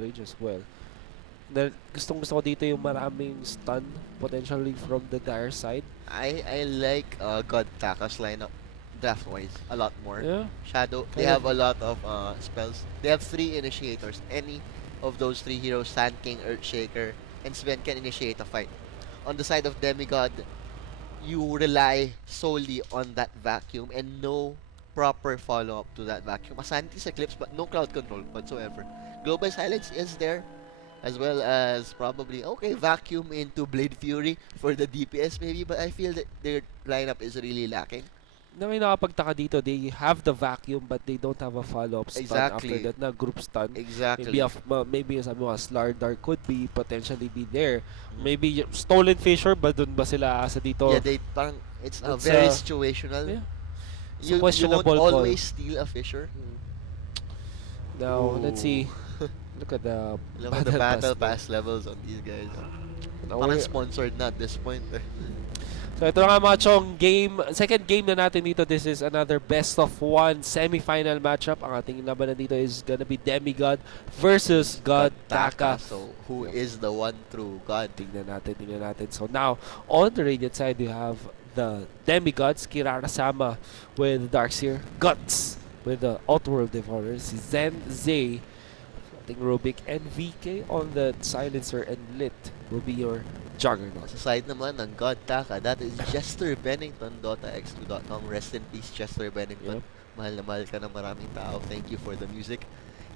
mid-range as well. Gustong-gusto ko dito yung maraming stun potentially from the dire side. I like God Taka's lineup draft-wise a lot more. Yeah. Shadow, they have a lot of spells. They have 3 initiators. Any of those 3 heroes, Sand King, Earthshaker, and Sven can initiate a fight. On the side of Demigod, you rely solely on that vacuum and no proper follow-up to that vacuum. Asante's Eclipse, but no crowd control whatsoever. Global Silence is there, as well as probably, okay, vacuum into Blade Fury for the DPS maybe, but I feel that their lineup is really lacking. Na may nakapagtaka dito, they have the vacuum but they don't have a follow-up stun after Exactly. that na group stun. Exactly. Maybe sabi mo, Slardar could be potentially be there. Maybe Stolen Fisher ba dun ba sila asa dito? Yeah, it's very situational. Yeah. You won't always steal a Fisher. Now, let's see. Look at the battle pass levels on these guys. Parang sponsored na at this point. So ito na nga mga chong, second game na natin dito. This is another best of 1 semi-final matchup. Ang ating laban na dito is gonna be Demigod versus God Taka. So who is the one true God? Tingnan natin. So now, on the Radiant side, you have the Demigods, Kirarasama with Darkseer, Guts with the Outworld Devourers, Zen, Zay, Rubik, and VK on the Silencer, and Lit will be your Juggernaut. Sa side naman ng God Taka, that is Jester Bennington, DotaX2.com. Rest in peace, Jester Bennington. Yep. Mahal na mahal ka ng maraming tao. Thank you for the music.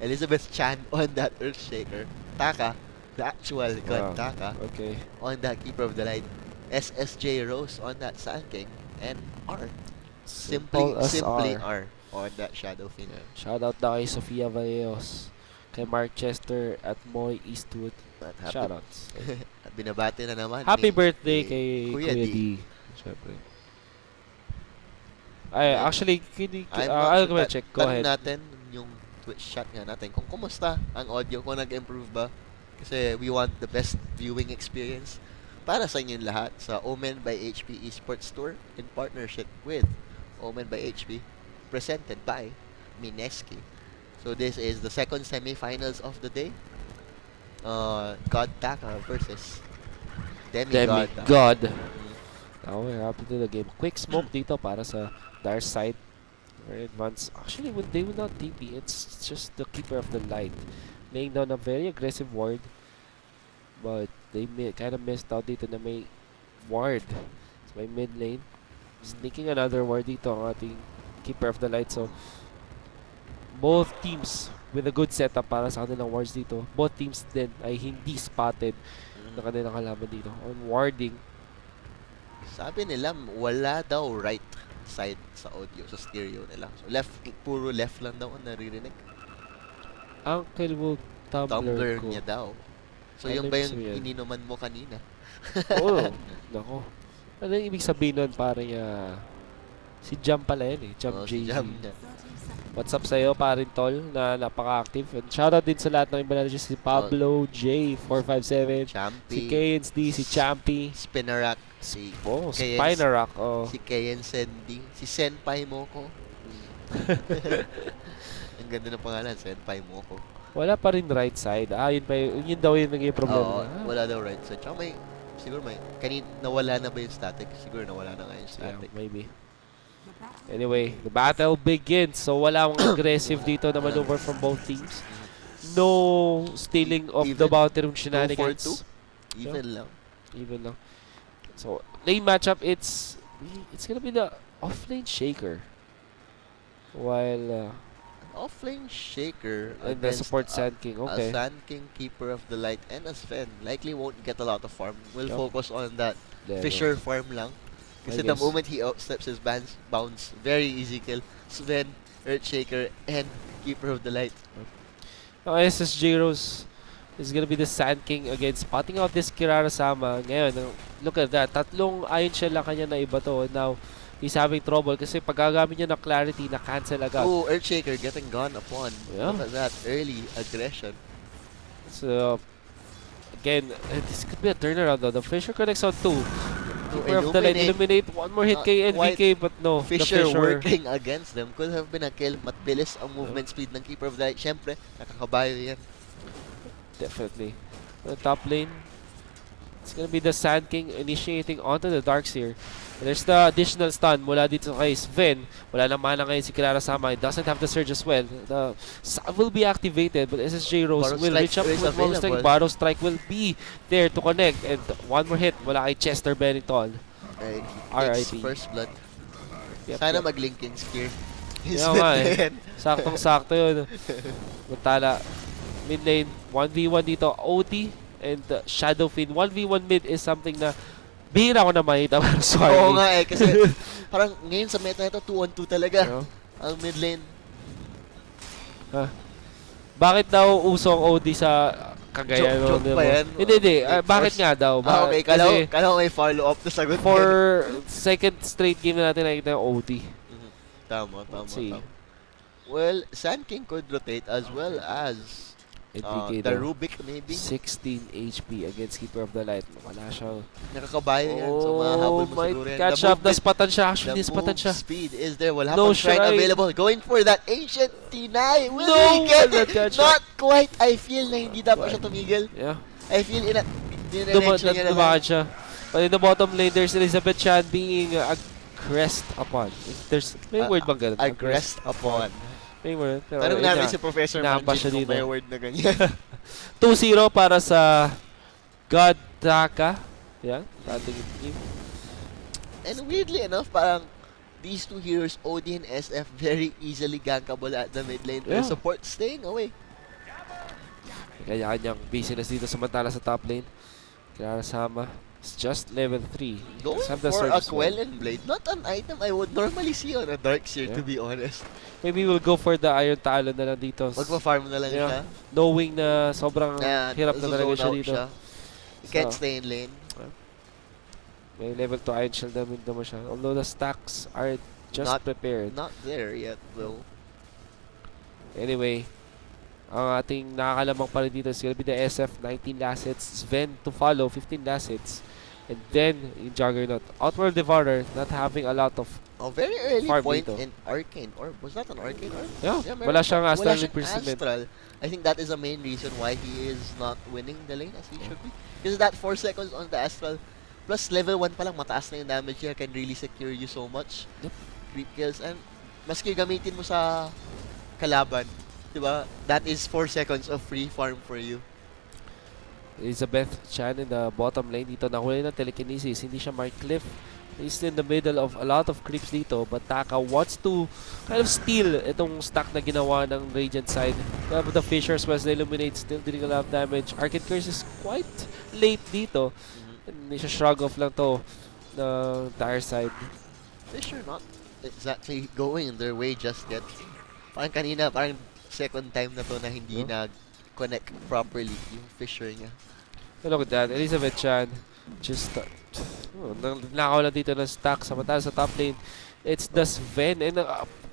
Elizabeth Chan on that Earthshaker. Taka, the actual God Taka, okay, on that Keeper of the Light. SSJ Rose on that Sand King. And R. Simply R on that Shadow Fiend. Yeah. Shout out na kay Sofia Vallejos, kay Mark Chester at Moy Eastwood. Shoutouts. At binabati na naman. Happy birthday kay Kuya D. Siyempre. Ay, actually, I'll go check. Go ahead. Natin yung Twitch chat nga natin kung kumusta ang audio, kung nag-improve ba. Kasi we want the best viewing experience para sa inyong lahat sa OMEN by HP eSports Tour in partnership with OMEN by HP, presented by Mineski. So this is the second semi-finals of the day. God Taka versus Demigod. Now we're up to the game. Quick smoke dito para sa Dire side. Very advanced. Actually, they will not TP. It's just the Keeper of the Light laying down a very aggressive ward, but they kind of missed out dito na may ward sa may mid lane. Sneaking another ward dito ang ating Keeper of the Light. So both teams with a good setup para sa kanilang wards dito. Both teams din ay hindi spotted na kanilang kalaban dito. On warding, sabi nila wala daw right side sa audio, sa stereo nila. So puro left lang daw ang naririnig. Uncle will tumbler niya daw. So yung ba yung ininuman mo kanina? Oo. Nako. Ano yung ibig sabihin nun? Parang si Jam pala yan eh. Jam JZ. What's up sa'yo, parin tol, na napaka-active. And shoutout din sa lahat ng iba natin, si Pablo J457, Champy, si KNSD, si Champy, Spinarak, Spinarak, si Kayen Sendi, si Senpai Moko. Ang ganda ng pangalan, Senpai Moko. Wala pa rin right side. Yun daw yung naging problema. Wala daw right side. Tsaka siguro nawala na ba yung static? Siguro nawala na nga yung static. Yeah, maybe. Anyway, the battle begins. So wala akong aggressive dito na maneuver from both teams. No stealing of the bounty room shenanigans. Even lang. So lane matchup, it's gonna be the offlane Shaker, while offlane Shaker and the support Sand King. Okay, a Sand King, Keeper of the Light, and a Sven likely won't get a lot of farm. We'll focus on that Fisher farm lang. Kasi the moment he outsteps his bounds, very easy kill. Sven, Earthshaker, and Keeper of the Light. Now SSJ Rose is gonna be the Sand King again, spotting out this Kirarasama. Ngayon, look at that. Tatlong Iron Shell lang kanya na iba to. Now, he's having trouble kasi pag gagamit niya na Clarity, na-cancel agad. Oh, Earthshaker getting gone upon. Yeah. Look at that early aggression. So, again, this could be a turnaround though. The Fisher connects on 2. Keeper of the Light, eliminate one more hit kay NVK, but no. Fisher working against them could have been a kill. Mabilis ang movement speed ng Keeper of the Light. Siyempre, nakakabayo yan. definitely. The top lane, it's gonna be the Sand King initiating onto the Darkseer. There's the additional stun mula dito kay Sven. Wala nang mana ngayon si Kirara Sama. He doesn't have the surge as well. The will be activated, but SSJ Rose Borrow will strike reach up is with Borrow Strike. available. Borrow Strike will be there to connect. And one more hit mula kay Chester Bennington. And he takes RIP. first blood. Yep, Sana yep. mag-linking spear. Yeah nga eh. Saktong-sakto yun. Butala. Mid lane, 1v1 dito. OT and Shadow Fiend. 1v1 mid is something na bihira ko na makita para sa Swarley. Oo nga eh, kasi parang ngayon sa meta ito, 2-on-2 talaga. No? Ang mid lane. Bakit daw usong OD sa Cagayan? Joke ba yan? Hindi. Like, Bakit force? nga daw? Okay, Kasi kala ko may follow-up na sagot. for second straight game na natin nakita yung OD. Tama. Let's see. Well, Sand King could rotate as well as NPK the daw. Rubik maybe. 16 HP against Keeper of the Light. Wala siya. Nakakabayo yan. So mahahabol mo my siguro yan. catch The up. movement- Naspatan siya. Actually, The naspatan move siya. speed is there. Wala No pang shrine shrine. available. Going for that ancient T9. Will No, he get wala it? catch Not quite. I feel na hindi dapat Why? siya tumigil. Yeah. I feel dinenensyo niya na lang. Dumaan siya. But in the bottom lane, there's Elizabeth Chan being aggressed upon. If there's, may word bang ganun? Aggressed upon. May word. Pero Tanong yun namin nga. si Professor Naampas Manjit siya kung dito. may word na ganyan. 2-0 para sa God Taka. Yan. Ating team. And weirdly enough, parang these two heroes, OD and SF, very easily gankable at the mid lane. Their Yeah. support staying away. Kanya-kanyang business dito samantala sa top lane. Kaya Sama. It's just level 3. Going Have the for surge a as well. Quellen Blade, not an item I would normally see on a Darkseer, Yeah. to be honest. Maybe we'll go for the Iron Talon na lang dito. Magpa-farm na lang Yeah. siya. Knowing na sobrang Na hirap na talaga zone siya out dito. He can't So, stay in lane. may level 2 Iron Shield naman siya. Although the stacks are just Not- prepared. Not there yet, though. Anyway, ang ating nakakalamang pa rin dito is gonna be the SF, 19 assets. Sven to follow, 15 assets. And then, in Juggernaut. Outworld Devourer, not having a lot of... A very early Farm point dito. in Arcane. Or was that an Arcane orb? Yeah, meron wala siya. siyang Astral Wala siyang Imprisonment. Astral. I think that is the main reason why he is not winning the lane as he should be. Because that 4 seconds on the Astral, plus level 1 pa lang, mataas na yung damage here, can really secure you so much. Yep. Creep kills. And maski gamitin mo sa kalaban, diba? That is 4 seconds of free farm for you. Elizabeth Chan in the bottom lane dito. Nahuli ng telekinesis. Hindi siya Mark Cliff. He's in the middle of a lot of creeps dito. But Taka wants to kind of steal itong stack na ginawa ng Radiant side. But the Fishers was illuminate, still dealing a lot of damage. Arcade Curse is quite late dito. Hindi siya shrug off lang to ng dire side. Fisher not exactly going in their way just yet. Parang kanina, parang second time na to na hindi na-connect properly yung Fisher niya. Look at that. Elizabeth Chan just nakaw lang dito ng stack. Samantala sa top lane, it's the Sven. And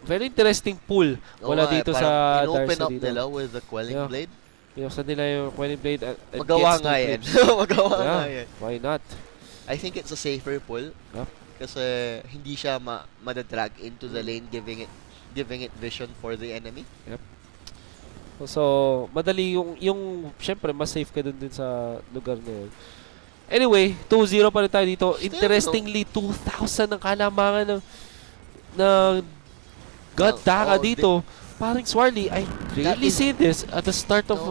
very interesting pull. Wala dito sa in-open Darcy up dito. nila with the Quelling Yeah. Blade. Pinuksan nila yung Quelling Blade and Magawa gets nga two yan. creeps. Magawa Yeah. nga yan. Why not? I think it's a safer pull. Yep. Kasi hindi siya madadrag into the lane, giving it vision for the enemy. So, madali yung syempre, mas safe ka dun din sa lugar na yun. Anyway, 2-0 pa rin tayo dito. Still, Interestingly, 2,000 ang kalamangan ng God Taka oh, dito. Parang Swarley, I really is- see this at the start of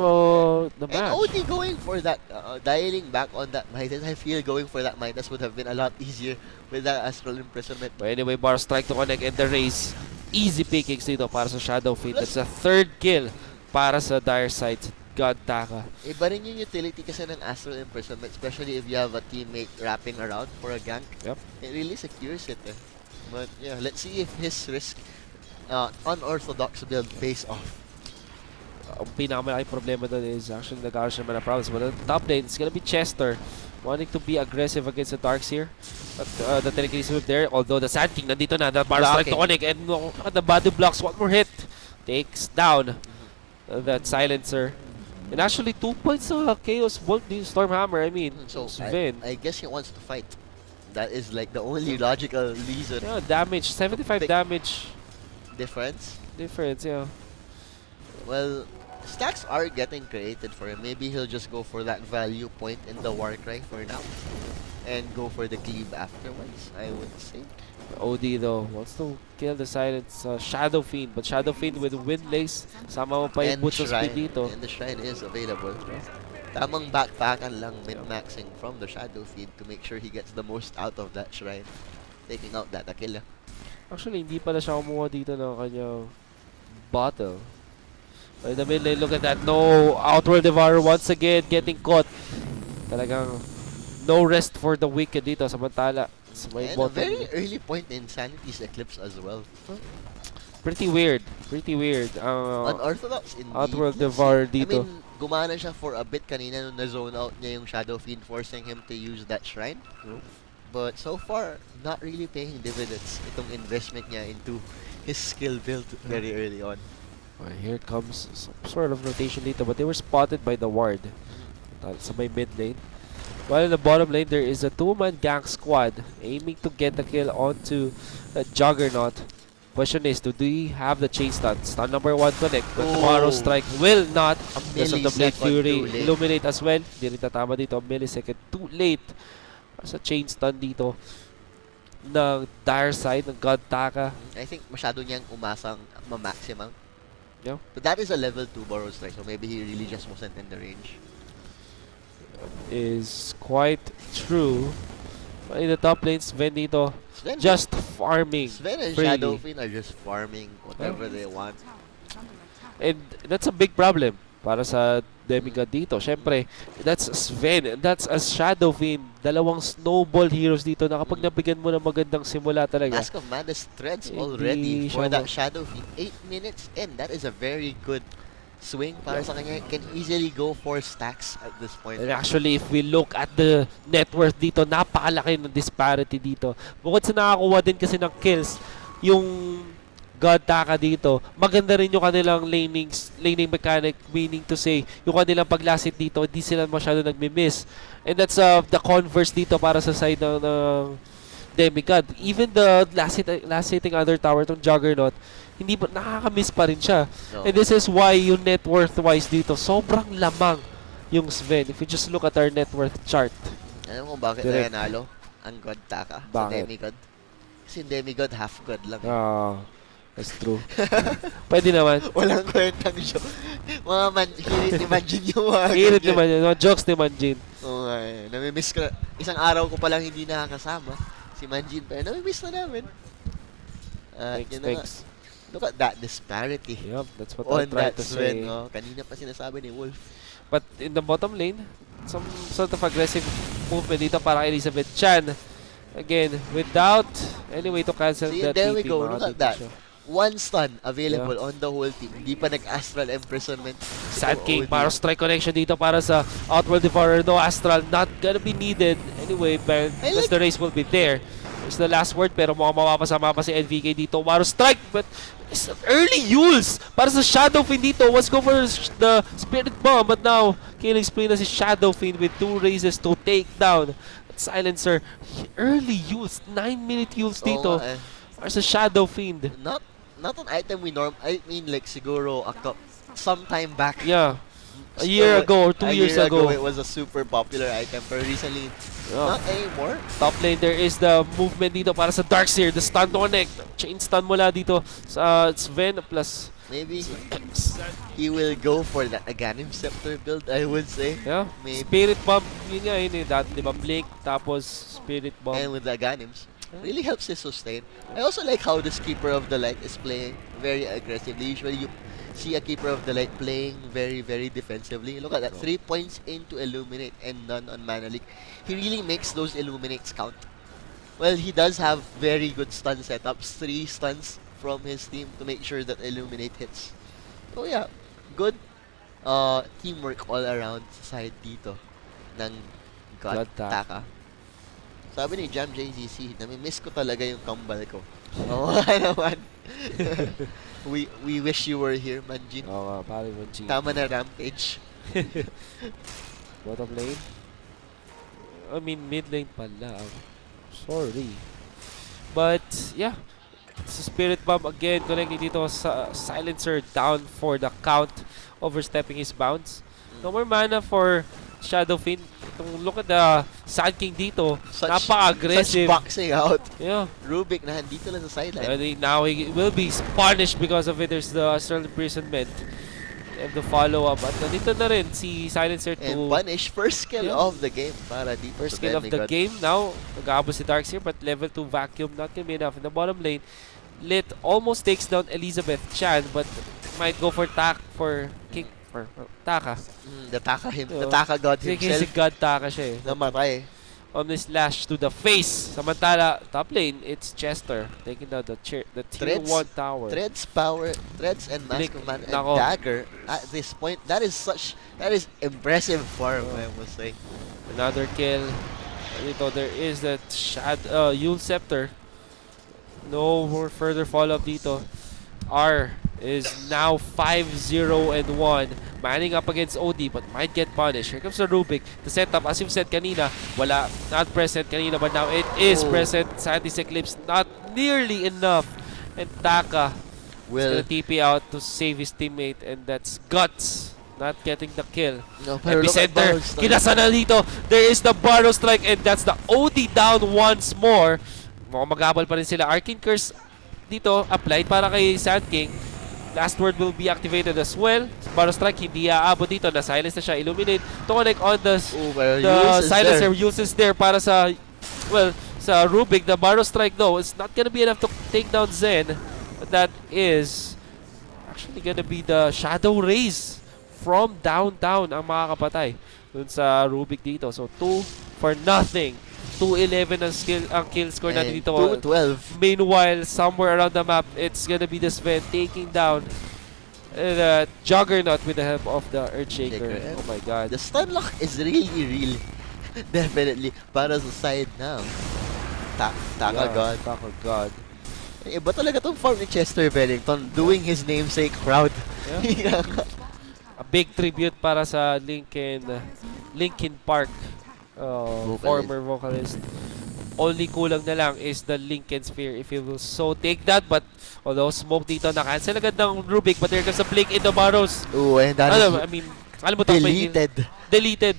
the And match. OD going for that, dialing back on that Midas, I feel going for that Midas would have been a lot easier with that Astral Imprisonment. But anyway, bar strike to connect and the race. Easy pickings dito para sa Shadow Fiend. That's the third kill para sa dire side. God Taka. Iba rin yung utility kasi ng Astral Imprisonment, especially if you have a teammate wrapping around for a gank. Yep. It really secures it. But yeah, let's see if his risk, unorthodox build pays off. Ang pinakamalaking problema doon is actually nag-aaral siya naman na problems. But on the top lane, it's gonna be Chester wanting to be aggressive against the Darkseer. But the telekinesis move there, although the Sand King nandito na, the bar strike to connect, and the body blocks, one more hit. Takes down that silencer. And actually 2 points sa Chaos Bolt din Stormhammer, I mean, So Sven. I guess he wants to fight. That is like the only logical reason. Yeah, damage, 75 Big damage difference. difference, yeah. Well, stacks are getting created for him. Maybe he'll just go for that value point in the Warcry for now and go for the cleave afterwards, I would say. OD though wants to kill the silence Shadow Fiend, but Shadow Fiend with Windlace, sama mo pa yung And boots of speed Shrine. dito. And the Shrine is available. Yeah. Tamang backpackan lang, Yeah. min-maxing from the Shadow Feed to make sure he gets the most out of that Shrine. Taking out that Aquila. Actually, hindi pala siya kumuha dito ng kanyang bottle. By the mid lane, look at that. No, Outworld Devourer once again getting caught. Talagang no rest for the wicked dito. Samantala, sa may And a bottom. very early point in Sanity's Eclipse as well. Pretty weird. Pretty weird. Unorthodox indeed. Outworld Let's Devourer see. I dito. mean, gumana siya for a bit kanina nung na-zone out niya yung Shadow Fiend, forcing him to use that Shrine. But so far, not really paying dividends itong investment niya into his skill build very early on. Here comes some sort of rotation dito, but they were spotted by the ward. Sa may mid lane. While in the bottom lane, there is a two-man gank squad aiming to get the kill onto Juggernaut. Question is, do they have the chain stun? Stun number 1 connect, but tomorrow's strike will not. A Because of the Blade millisecond Fury too late. illuminate as well. Hindi rin tatama dito. A millisecond too late. Sa chain stun dito ng dire side ng God Taka. I think masyado niyang umasang ma-maximum. Yeah. But that is a level 2 borrow strike, so maybe he really just wasn't in the range. Is quite true. In the top lane, Sven dito Sven, just farming. Sven and freely. Shadow Fiend are just farming whatever they want. And that's a big problem para sa Demigod dito. Siyempre, that's Sven, that's a Shadow Fiend. Dalawang snowball heroes dito na kapag nabigyan mo ng magandang simula talaga. Mask of Madness threads Hindi already for siya that Shadow Fiend. 8 minutes in, that is a very good swing para sa kanya. Can easily go for stacks at this point. And actually, if we look at the net worth dito, napakalaki ng disparity dito. Bukod sa nakakuha din kasi ng kills, yung God Taka dito, maganda rin yung kanilang laning mechanic, meaning to say, yung kanilang paglasit dito, hindi sila masyado nagmi-miss. And that's the converse dito para sa side ng Demigod. Even the last hitting other tower, tong Juggernaut, hindi ba nakaka-miss pa rin siya. No. And this is why yung net worth wise dito, sobrang lamang yung Sven. If you just look at our net worth chart. Alam mo bakit Direct. nanalo ang God Taka sa Bakit? Demigod? Kasi Demigod half God lang. That's true. Pwede naman. Walang kwentang show. Mga hirit ni Manjin yung mga Hirit ganyan. naman yun. Mga jokes ni Manjin. Oo nga eh. Namimiss ko. Isang araw ko palang hindi nakakasama si Manjin pa. Namimiss na namin. Thanks, Yun na nga. thanks. Look at that disparity. Yep, that's what On I'm trying that to Sven. say. Oh. Kanina pa sinasabi ni Wolf. But in the bottom lane, some sort of aggressive movement dito para kay Elizabeth Chan. Again, without any way to cancel See, that there we TP, go. Look at dito that. siya. One stun available on the whole team. Hindi pa nag-Astral Imprisonment. Sand King, OD. para strike connection dito para sa Outworld Devourer. No Astral, not gonna be needed. Anyway, because the race will be there. It's the last word, pero mukhang mapapasama pa si NVK dito. Maro strike, but it's an early Yules para sa Shadow Fiend dito. Let's go for the Spirit Bomb, but now killing spree na si Shadow Fiend with 2 raises to take down Silencer. Early Yules, 9-minute Yules dito Oo nga eh. para sa Shadow Fiend. Not an item we I mean like siguro sometime back. Yeah, a year ago or 2 years a year ago. it was a super popular item, but recently Yeah. not anymore. Top lane, there is the movement dito para sa Darkseer. The stun connect. Chain stun mula dito sa Sven plus Maybe he will go for the Aghanim Scepter build, I would say. yeah. Maybe. Spirit Bomb. Yun nga yun eh. Dati diba Blink tapos Spirit Bomb. And with the Aghanims, really helps his sustain. I also like how this Keeper of the Light is playing very aggressively. Usually you see a Keeper of the Light playing very, very defensively. Look at that. 3 points into Illuminate and none on Mana Leak. He really makes those Illuminates count. Well, he does have very good stun setups. 3 stuns from his team to make sure that Illuminate hits. So yeah, good teamwork all around sa side dito ng God God Taka. Taka. Sabi ni Jam JZC, nami-miss ko talaga yung kambal ko. Oo nga naman. we wish you were here, Manjin. Oo nga, pare Manjin. Tama na Rampage. Bottom lane. I mean, mid lane pala. Sorry. But, yeah. Spirit Bomb again connecting dito sa Silencer down for the count, overstepping his bounds. No more mana for Shadow Fiend. Look at the Sand King dito. Such Napaka-aggressive. boxing out. Yeah. Rubik na dito lang sa sideline. Now he will be punished because of it. There's the Astral Imprisonment. And the follow-up. At nandito na rin si Silencer to... And punish first kill of the game para dito First sa kill of the Demigod. game. Now, nag-aabot si Darks here, but level 2 vacuum not gonna be enough. In the bottom lane, Lit almost takes down Elizabeth Chan, but might go for King or Taka. The Taka Yo. the Taka god Kasi himself God Taka siya eh. namatay. Slash to the face. Samantala, top lane, it's Chester taking down the tier 1 tower. Threads and Mask of Man and Nako. Dagger at this point. That is impressive form, I must say. Another kill. Dito, there is that Yule Scepter. No more further follow-up dito. R is now 5-0 and 1. Manning up against OD but might get punished. Here comes the Rubik. The setup, as you've said kanina, wala, not present kanina, but now it is present. Sandy's Eclipse, not nearly enough. And Taka is gonna TP out to save his teammate, and that's Guts not getting the kill. No, pero look at Epicenter, Barrow Strike. kinasa na dito. There is the Barrow Strike, and that's the OD down once more. Mukhang maghabol pa rin sila. Arcane Curse dito applied para kay Sand King. Last word will be activated as well. Barrow Strike hindi aabot dito. Na-silence na siya. Illuminate to connect on the silencer. Uses there para sa, well, sa Rubik. The Barrow Strike though, it's not gonna be enough to take down Zen. But that is actually gonna be the Shadow Rays from downtown ang makakapatay dun sa Rubik dito. So 2 for nothing. 2-11 ang kill score natin dito. 2-12. Meanwhile, somewhere around the map, it's gonna be the Sven taking down the Juggernaut with the help of the Earthshaker. Oh my god. The stun lock is really definitely para sa side now. Taka God. Taka God. Iba talaga tong form ni Chester Bennington doing his namesake proud. Yeah. A big tribute para sa Linkin Park. Former vocalist. Only kulang na lang is the Lincoln Sphere if you will so take that, but although smoke dito na-cancel agad ng Rubik, but there comes a blink in the Barrows. Ooh, and that is deleted.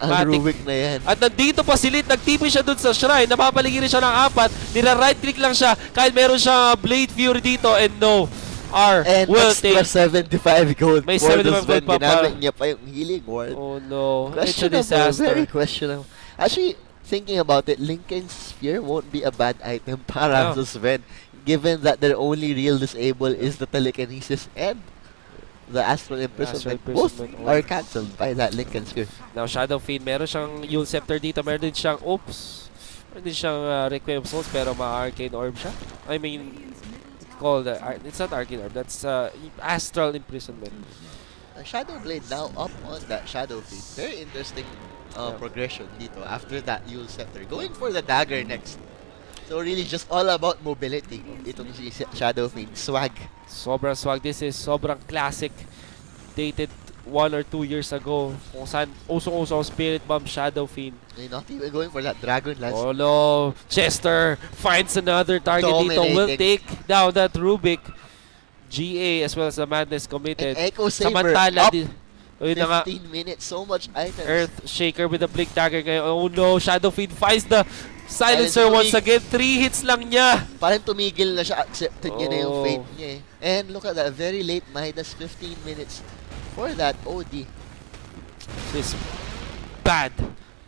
Ang Rubik na yan. At nandito pa si Lit, nag-TP siya dun sa shrine, napapaligid siya ng 4, nira-right click lang siya kahit meron siyang Blade Fury dito, and no. R and will extra take 75 gold may for 75 Sven. gold pa Ginamit niya pa yung healing ward. Oh no, it's a Questionable, disaster. very questionable. Actually, thinking about it, Lincoln's Sphere won't be a bad item para sa Sven, given that their only real disable is the telekinesis and the astral imprisonment. Both are cancelled by that Lincoln Sphere. Now Shadow Fiend, meron siyang Yule Scepter dito, meron din siyang meron din siyang Requiem Souls, pero ma-Arcane Orb siya. I mean, called it's not Arcane Orb, that's Astral Imprisonment. Shadow Blade now up on that Shadow Fiend. Very interesting progression dito after that Yule Scepter. Going for the dagger next. So really just all about mobility itong si Shadow Fiend. Swag. Sobrang swag. This is sobrang classic. Dated 1 or 2 years ago. Kung saan usong-uso ang Spirit Bomb Shadow Fiend. They're not even going for that Dragon Lance. Oh no. Chester finds another target dito. Will take down that Rubik. GA as well as the Madness committed. And Echo Saber Samantala, up 15 minutes. So much items. Earthshaker with a Blink Dagger ngayon. Oh no. Shadow Fiend finds the Silencer once again. 3 hits lang niya. Parang tumigil na siya. Accepted niya na yung fate niya eh. And look at that. Very late Midas. 15 minutes for that OD. This is bad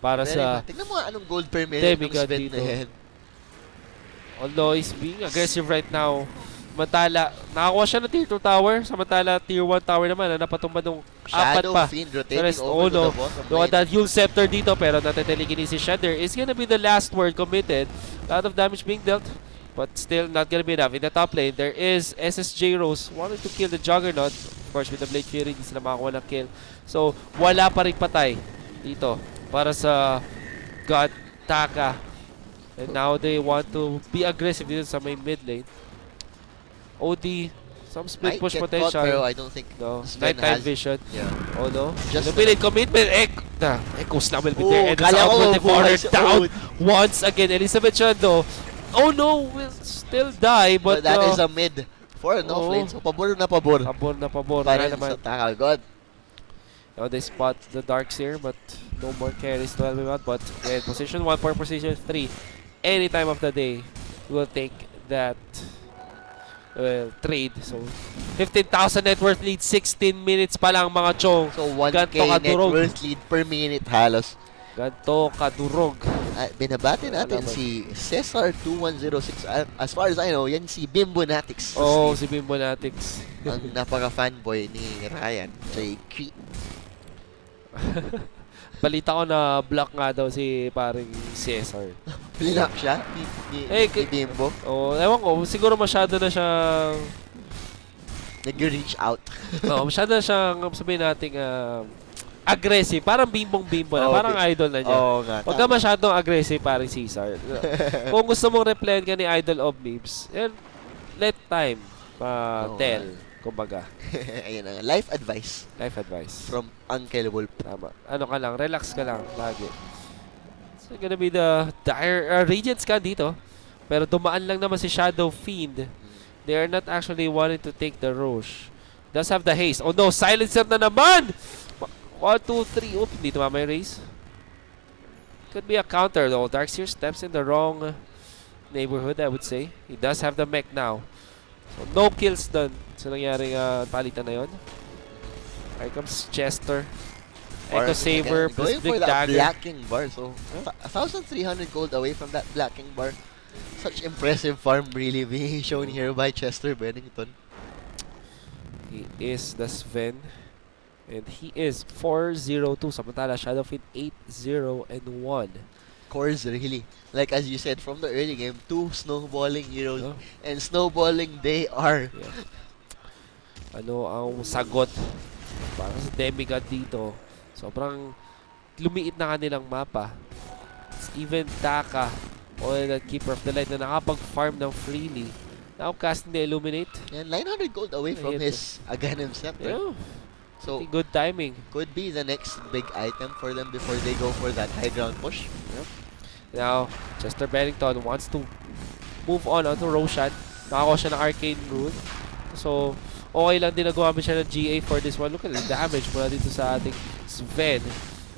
para sa tingnan mo anong gold per minute ng Sven na yan. Although he's being aggressive right now. Samantala, nakakuha siya ng tier 2 tower. Samantala, tier 1 tower naman na napatumba nung 4 pa. Fiend rotating over to the bottom lane. That Yule Scepter dito, pero natitelekinesis siya. There is gonna be the last word committed. A lot of damage being dealt, but still not gonna be enough. In the top lane, there is SSJ Rose wanting to kill the Juggernaut. Of course, with the Blade Fury, hindi sila makakuha ng kill. So, wala pa rin patay dito para sa God Taka. And now they want to be aggressive dito sa may mid lane. OD, some split push potential. Pero I don't think nighttime vision. Yeah. Oh no. Just the commitment. Echo Slam will be there. And kala the ko down once again. Elizabeth Chando Oh no, will still die, But but that is a mid for an offlane. So pabor na pabor. pabor na pabor Pa nga rin sa naman. Taka. God. Now they spot the darks here, but no more carries to help him out. But yeah, position 1 for position 3. Any time of the day, will take that trade. So 15,000 net worth lead, 16 minutes pa lang mga chong. So 1K Ganto net kadurog. worth lead per minute halos. Ganto kadurog. Binabati natin Alaman. si Cesar2106. As far as I know, yan si Bimbonatics. Oh, si Bimbonatics. Ang napaka-fanboy ni Ryan. JQ. Balita ko na block nga daw si paring Cesar. Blinak siya Eh, ni Bimbo. Oh, ewan ko, siguro masyado na siyang Nag-reach out. masyado na siyang sabihin nating aggressive. Parang bimbong-bimbo na. Oh, Parang idol na niya. Oo nga. Huwag ka masyadong aggressive parang Cesar. Kung gusto mong replyan ka ni Idol of Memes, let time tell. Kumbaga. Ayun na. Life advice Life advice. from Uncle Wolf. Tama. Ano ka lang, relax ka lang lagi. So gonna be the dire Radiance ka dito. Pero dumaan lang naman si Shadow Fiend. They are not actually wanting to take the Roche. Does have the haste. Oh no, silencer na naman! 1, 2, 3. Oop, hindi tumama yung race. Could be a counter though. Darkseer steps in the wrong neighborhood, I would say. He does have the mech now. So no kills done sa nangyaring palitan na yun. Here comes Chester. Echo Saber plus Going for Big that Dagger. blacking bar. So, 1,300 gold away from that blacking bar. Such impressive farm really being shown here by Chester Bennington. He is the Sven. And he is 4-0-2. Samantala, Shadowfiend 8-0-1. Cores really. Like as you said from the early game, 2 snowballing heroes. Oh. And snowballing they are. Yeah. Ano ang sagot para sa Demigod dito? Sobrang lumiit na kanilang mapa. It's even Taka o the Keeper of the Light na nakapag-farm ng freely. Now casting the Illuminate. And 900 gold away from Hit. his Aghanim Scepter. Yeah. So, Good timing. could be the next big item for them before they go for that high ground push. Now, Chester Bennington wants to move on onto Roshan. Nakakuha siya ng Arcane Rune. So, okay lang din na gumamit siya ng GA for this one. Look at the damage mula dito sa ating Sven.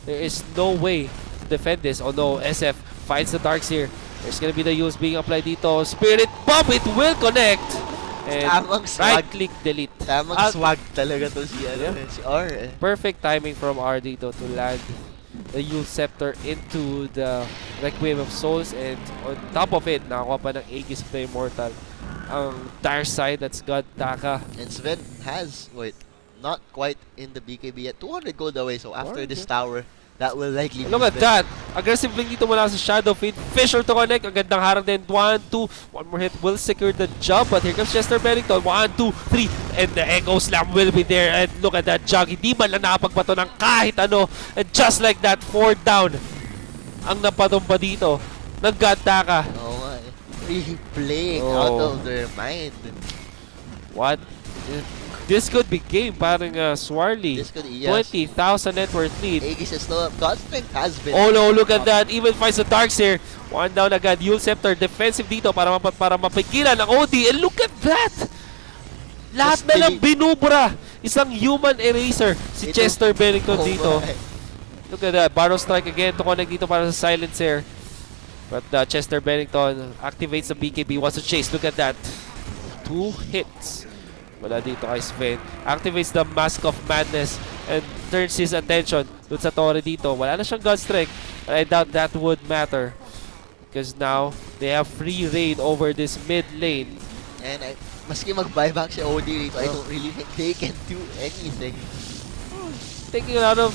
There is no way to defend this. Oh no, SF finds the Darkseer. There's gonna be the use being applied dito. Spirit Bomb, it will connect! And Tamang swag. right-click delete. Tamang swag talaga to si, si R. Perfect timing from R dito to land the Yule Scepter into the Requiem of Souls, and on top of it, nakakuha pa ng Aegis of the Immortal. Ang dire side, that's God Taka. And Sven has, not quite in the BKB yet. 200 gold away, so after this tower, that will likely Look be at that! Aggressive link dito mula sa Shadow Fiend. Fisher to connect. Ang gandang harang din. 1, 2. One more hit will secure the jump. But here comes Chester Bennington. 1, 2, 3. And the Echo Slam will be there. And look at that jug. Hindi man lang nakapagbato ng kahit ano. And just like that, 4 down ang napatumba dito ng God Taka. Oh, really playing Oh. out of their mind. What? This could be game. Parang Swarley. This could, yes. 20,000 net worth lead. Aegis is still up. God's strength has been. Oh no, look at that. Even finds the Darkseer. 1 down agad. Yule Scepter defensive dito para mapigilan ang OD. And look at that! Lahat Just na lang binubura. Isang human eraser si Ito. Chester Bennington Oh dito. my. Look at that. Barrow Strike again to connect dito para sa Silencer. But Chester Bennington activates the BKB. Wants to chase. Look at that. 2 hits. Wala dito kay Sven. Activates the Mask of Madness and turns his attention dun sa Torre dito. Wala na siyang God Strike. But I doubt that would matter. Because now, they have free reign over this mid lane. And maski mag-buyback si OD dito, I don't really think they can do anything. Taking a lot of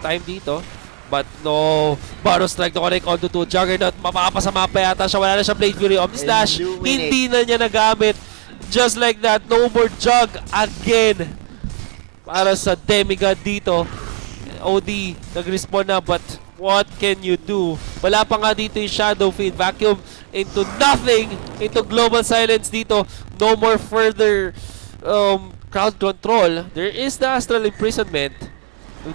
time dito. But no, Barrow Strike to connect onto 2. Juggernaut, mapapasama pa yata siya. Wala na siya Blade Fury. Omnislash, Illuminate. hindi na niya nagamit. Just like that, no more Jug again. Para sa Demigod dito. OD, nag-respawn na, but what can you do? Wala pa nga dito yung Shadow Fiend. Vacuum into nothing. Into Global Silence dito. No more further crowd control. There is the Astral Imprisonment.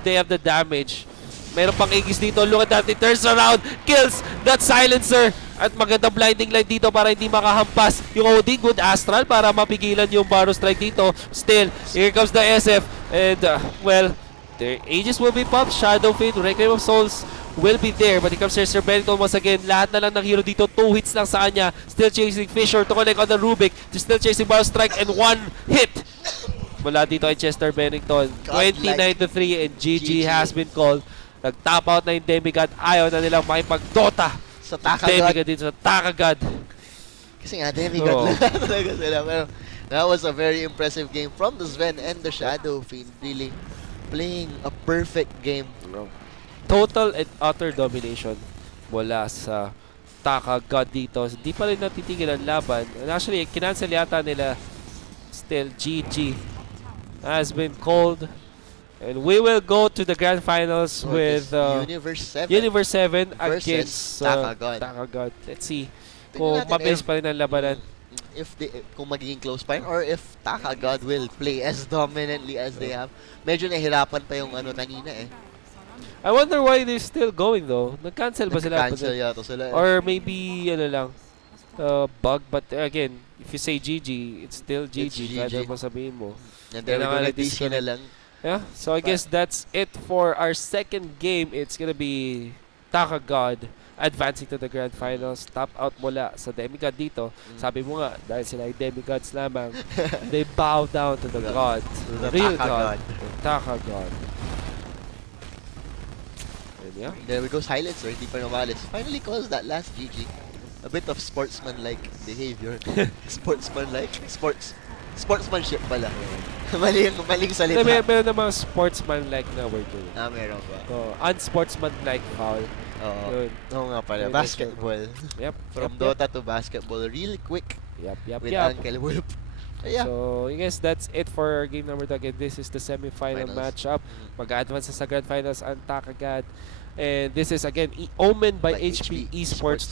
They have the damage. Meron pang Aegis dito. Look at that. It turns around. Kills that Silencer. At magandang blinding light dito para hindi makahampas yung OD. Good Astral para mapigilan yung Barrow Strike dito. Still, here comes the SF. And, well, their ages will be popped. Shadow Fade, Requiem of Souls will be there. But here comes Sir Benton once again. Lahat na lang ng hero dito. 2 hits lang sa kanya. Still chasing Fisher to connect on the Rubik. Still chasing Barrow Strike and 1 hit. Mula dito kay Chester Bennington. 29-3 and GG has been called. Nag-top out na yung Demigod. Ayaw na nilang makipag-Dota Sa Taka Demigod dito sa Taka. Kasi nga, Demigod lang talaga sila. Pero that was a very impressive game from the Sven and the Shadow Fiend. Really playing a perfect game. Total and utter domination mula sa Taka dito. Hindi pa rin natitigil ang laban. And actually, kinancel yata nila. Still, GG has been called. And we will go to the grand finals with Universe 7 against Taka. Let's see kung mabilis pa rin ang labanan. Kung magiging close pa rin or if Taka God will play as dominantly as they have. Medyo nahirapan pa yung kanina eh. I wonder why they're still going though. Nag-cancel ba sila? Nag-cancel yata sila. Or maybe bug, but again, if you say GG, it's still GG. Kada mo sabihin mo. And they're gonna DC na lang. Yeah, so I guess that's it for our second game. It's gonna be Taka God advancing to the grand finals. Top out mula sa Demigod dito. Sabi mo nga, dahil sila ay Demigods lamang, they bow down to the God. The Real Taka God. Taka God. And yeah. There we go, Silencer. Hindi pa namalis. Finally calls that last GG. A bit of sportsman-like behavior. Sportsmanship pala. Maling salita. Meron namang sportsman-like na word yun. Meron ba? Unsportsman-like foul. Oo. Oo nga pala. Basketball. Yep. From Dota to basketball. Really quick. Yep. With Uncle Wolf. Yeah. So, I guess that's it for game number 2. Again, this is the semi-final matchup. Mag-advance sa grand finals ang Taka. And this is again OMEN by HP eSports.